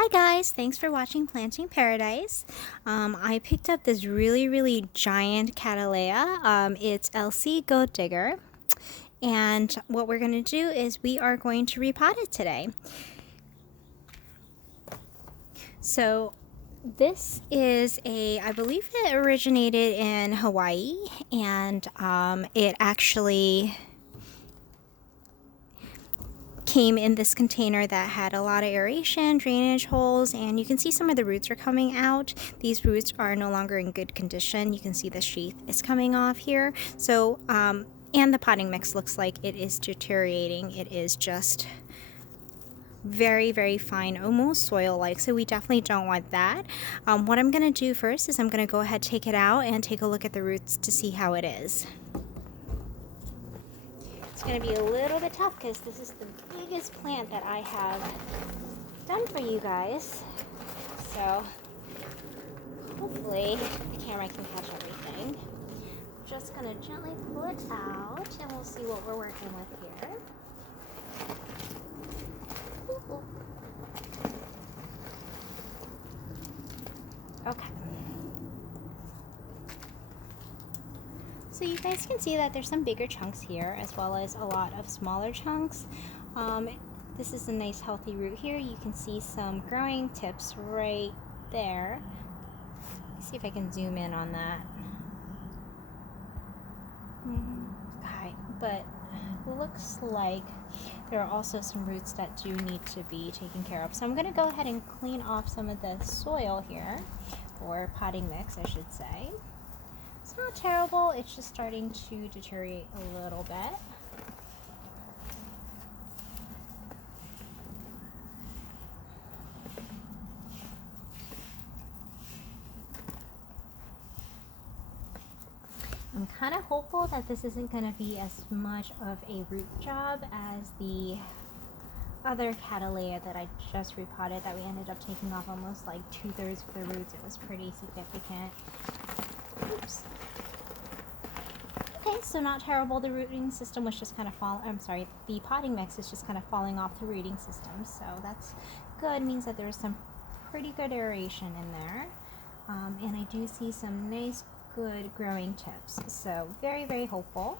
Hi guys, thanks for watching Planting Paradise. I picked up this really giant Cattleya. It's LC Gold Digger. And what we're going to do is we are going to repot it today. So this is I believe it originated in Hawaii, and it actually came in this container that had a lot of aeration, drainage holes, and you can see some of the roots are coming out. These roots are no longer in good condition. You can see the sheath is coming off here. So, and the potting mix looks like it is deteriorating. It is just very fine, almost soil-like, so we definitely don't want that. What I'm going to do first is I'm going to go ahead, take it out, and take a look at the roots to see how it is. It's going to be a little bit tough because this is the biggest plant that I have done for you guys. So hopefully the camera can catch everything. Just going to gently pull it out and we'll see what we're working with here. Ooh. Okay. So you guys can see that there's some bigger chunks here as well as a lot of smaller chunks. This is a nice healthy root here. You can see some growing tips right there. Let's see if I can zoom in on that. Okay, but looks like there are also some roots that do need to be taken care of. So I'm going to go ahead and clean off some of the soil here, or potting mix I should say. It's not terrible, it's just starting to deteriorate a little bit. I'm kind of hopeful that this isn't going to be as much of a root job as the other Cattleya that I just repotted that we ended up taking off almost like 2/3 of the roots. It was pretty significant. Oops. Okay, so not terrible. The rooting system was just kind of the potting mix is just kind of falling off the rooting system. So that's good. Means that there's some pretty good aeration in there. And I do see some nice, good growing tips. So very hopeful.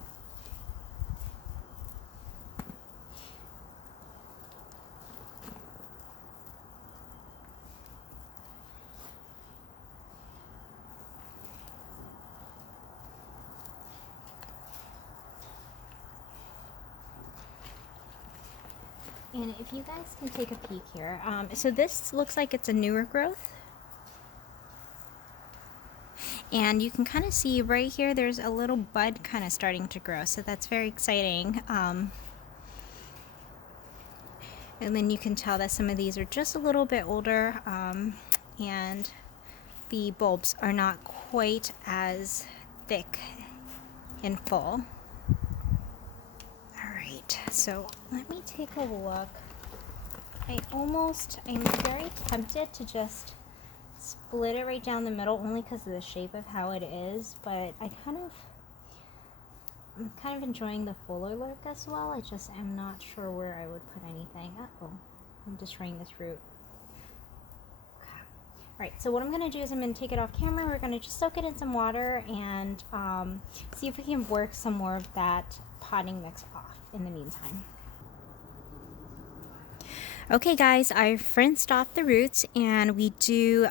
And if you guys can take a peek here, so this looks like it's a newer growth. And you can kind of see right here, there's a little bud kind of starting to grow. So that's very exciting. And then you can tell that some of these are just a little bit older, and the bulbs are not quite as thick and full. Alright, so let me take a look. I'm very tempted to just split it right down the middle only because of the shape of how it is, but I'm kind of enjoying the fuller look as well. I just am not sure where I would put anything. I'm destroying this root. Okay. Alright, so what I'm going to do is I'm going to take it off camera. We're going to just soak it in some water and see if we can work some more of that potting mix off in the meantime. Okay guys, I've rinsed off the roots, and we do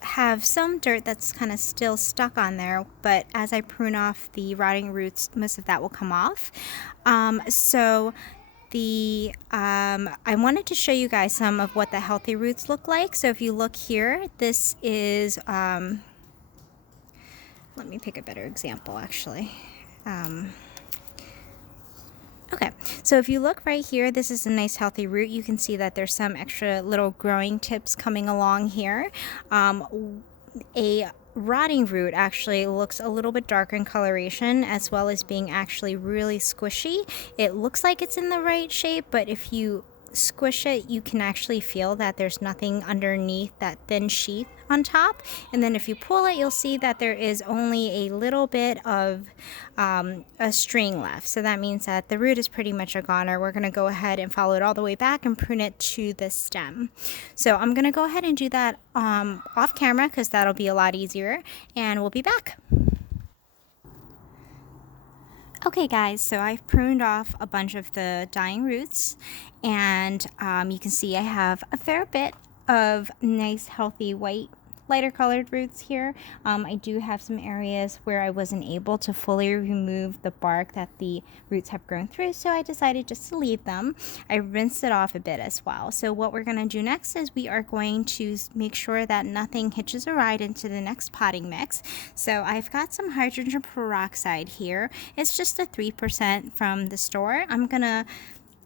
have some dirt that's kind of still stuck on there, but as I prune off the rotting roots, most of that will come off. I wanted to show you guys some of what the healthy roots look like. So if you look here, this is, let me pick a better example actually. Okay, so if you look right here, this is a nice healthy root. You can see that there's some extra little growing tips coming along here. A rotting root actually looks a little bit darker in coloration, as well as being actually really squishy. It looks like it's in the right shape, but if you squish it, you can actually feel that there's nothing underneath that thin sheath on top. And then if you pull it, you'll see that there is only a little bit of a string left. So that means that the root is pretty much a goner. We're going to go ahead and follow it all the way back and prune it to the stem. So I'm going to go ahead and do that off camera because that'll be a lot easier, and we'll be back. Okay guys, so I've pruned off a bunch of the dying roots, and you can see I have a fair bit of nice healthy white lighter colored roots here. I do have some areas where I wasn't able to fully remove the bark that the roots have grown through, so I decided just to leave them. I rinsed it off a bit as well. So what we're going to do next is we are going to make sure that nothing hitches a ride into the next potting mix. So I've got some hydrogen peroxide here. It's just a 3% from the store. I'm going to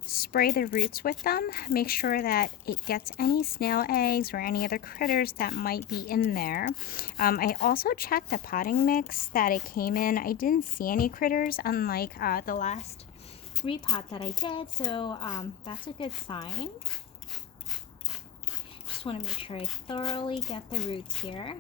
spray the roots with them, make sure that it gets any snail eggs or any other critters that might be in there. I also checked the potting mix that it came in. I didn't see any critters, unlike the last repot that I did, so that's a good sign. Just want to make sure I thoroughly get the roots here.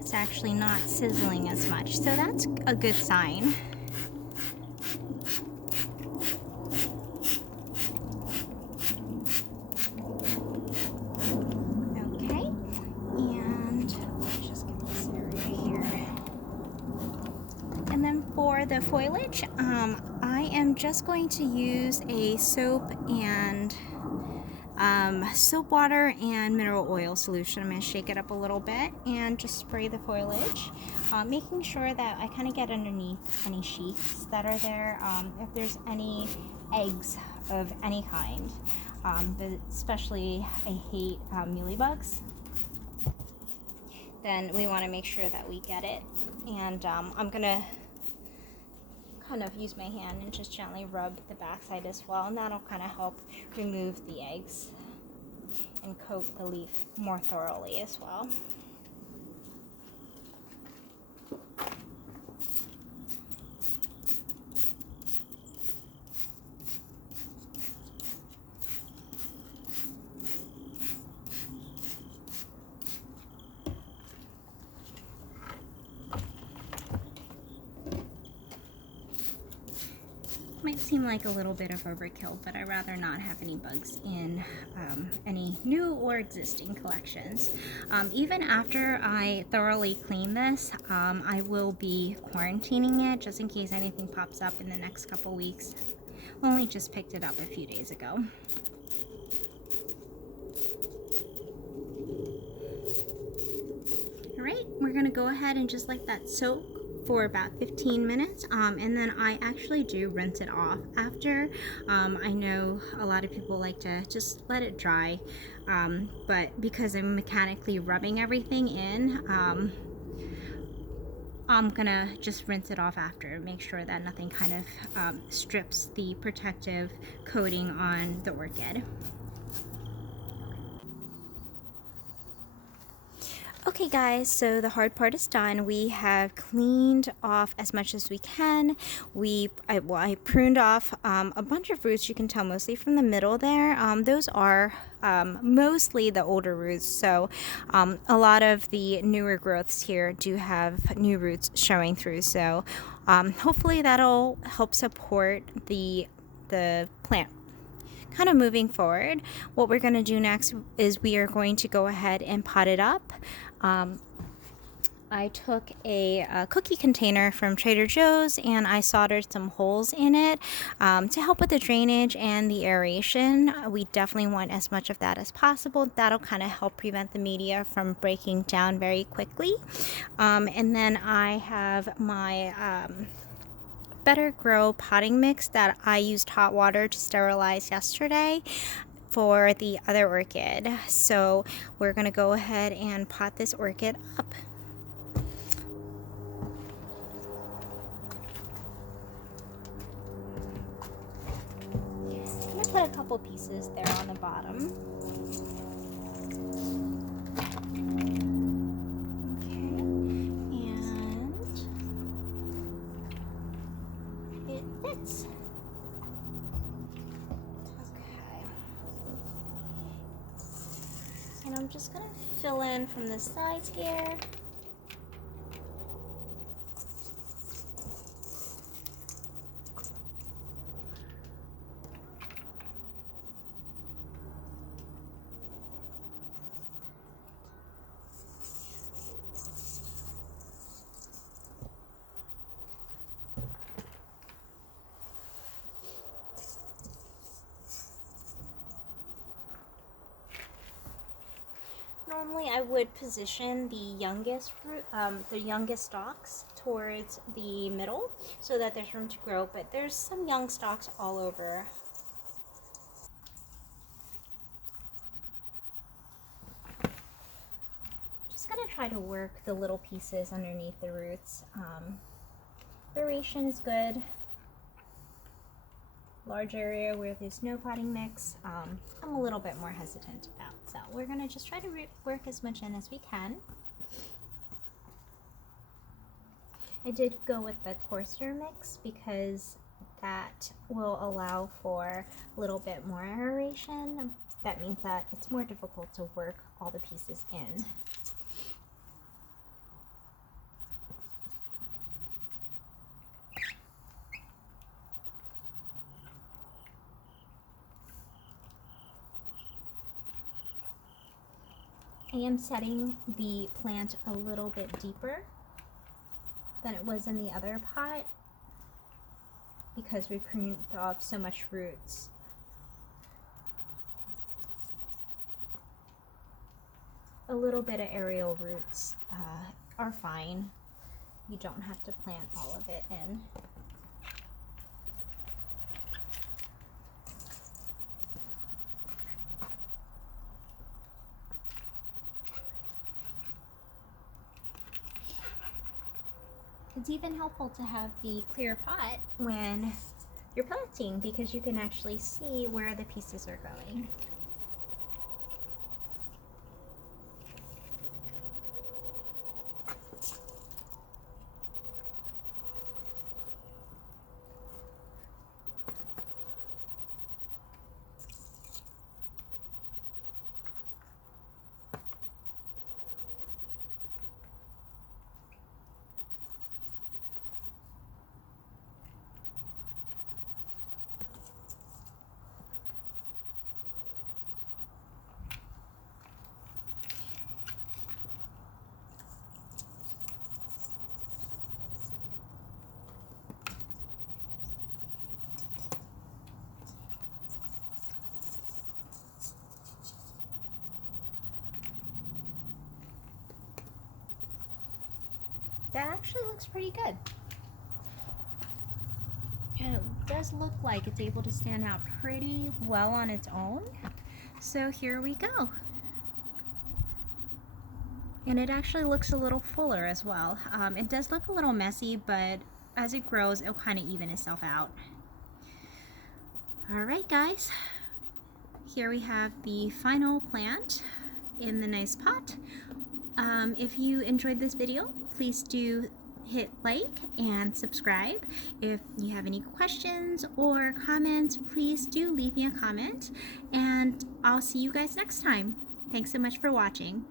It's actually not sizzling as much, so that's a good sign. Okay, and let's just get this area here. And then for the foliage, I am just going to use a soap and soap water and mineral oil solution. I'm going to shake it up a little bit and just spray the foliage, making sure that I kind of get underneath any sheaths that are there. If there's any eggs of any kind, but especially I hate mealybugs, then we want to make sure that we get it. And I'm going to kind of use my hand and just gently rub the backside as well, and that'll kind of help remove the eggs and coat the leaf more thoroughly as well. Might seem like a little bit of overkill, but I'd rather not have any bugs in any new or existing collections. Even after I thoroughly clean this, I will be quarantining it just in case anything pops up in the next couple weeks. Only just picked it up a few days ago. Alright, we're going to go ahead and just let that soak for about 15 minutes, and then I actually do rinse it off after. I know a lot of people like to just let it dry, but because I'm mechanically rubbing everything in, I'm gonna just rinse it off after, make sure that nothing kind of strips the protective coating on the orchid. Okay guys, so the hard part is done. We have cleaned off as much as we can. I pruned off a bunch of roots, you can tell mostly from the middle there. Those are mostly the older roots, so a lot of the newer growths here do have new roots showing through, so hopefully that'll help support the plant. Kind of moving forward, what we're going to do next is we are going to go ahead and pot it up. I took a cookie container from Trader Joe's and I soldered some holes in it to help with the drainage and the aeration. We definitely want as much of that as possible. That'll kind of help prevent the media from breaking down very quickly. And then I have my Better Grow potting mix that I used hot water to sterilize yesterday for the other orchid. So we're going to go ahead and pot this orchid up. I'm going to put a couple pieces there on the bottom. I'm just gonna fill in from the sides here. Normally I would position the youngest fruit, the youngest stalks towards the middle so that there's room to grow, but there's some young stalks all over. Just gonna try to work the little pieces underneath the roots. Aeration is good. Large area where there's no potting mix, I'm a little bit more hesitant about. So we're gonna just try to work as much in as we can. I did go with the coarser mix because that will allow for a little bit more aeration. That means that it's more difficult to work all the pieces in. I am setting the plant a little bit deeper than it was in the other pot because we pruned off so much roots. A little bit of aerial roots are fine. You don't have to plant all of it in. It's even helpful to have the clear pot when you're planting because you can actually see where the pieces are going. That actually looks pretty good. And it does look like it's able to stand out pretty well on its own. So here we go. And it actually looks a little fuller as well. It does look a little messy, but as it grows, it'll kind of even itself out. All right, guys. Here we have the final plant in the nice pot. If you enjoyed this video, please do hit like and subscribe. If you have any questions or comments, please do leave me a comment, and I'll see you guys next time. Thanks so much for watching.